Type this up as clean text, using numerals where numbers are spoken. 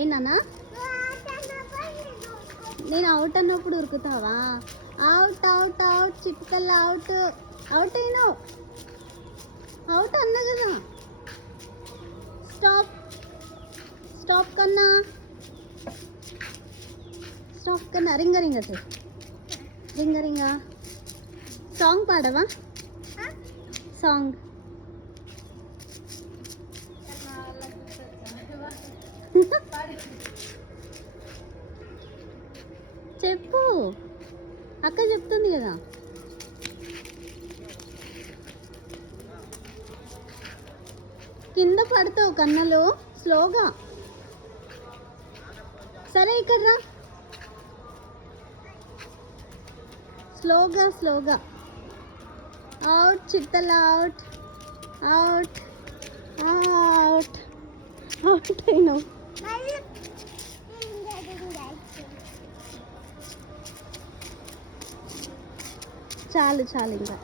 ఏనా నేను అవుట్ అన్నప్పుడు ఉరుకుతావా? అవుట్ అవుట్ అవుట్ చిట్టుకల్లా అవుట్. అవుట్ అయినావు. అవుట్ అన్నా కదా. స్టాప్ స్టాప్ కన్నా. స్టాప్ కన్నా. రింగ రింగ చెయ్యి. రింగ రింగ. సాంగ్ పాడవా? సాంగ్ చెప్పు. అక్క చెప్తుంది కదా. కింద పడతావు కన్నలో. స్లోగా. సరే ఇక్కడ రా. స్లోగా స్లోగా. అవుట్ చిట్టల అవుట్. Out out. అవుట్ అయినావు. చాలు చాలు ఇంకా.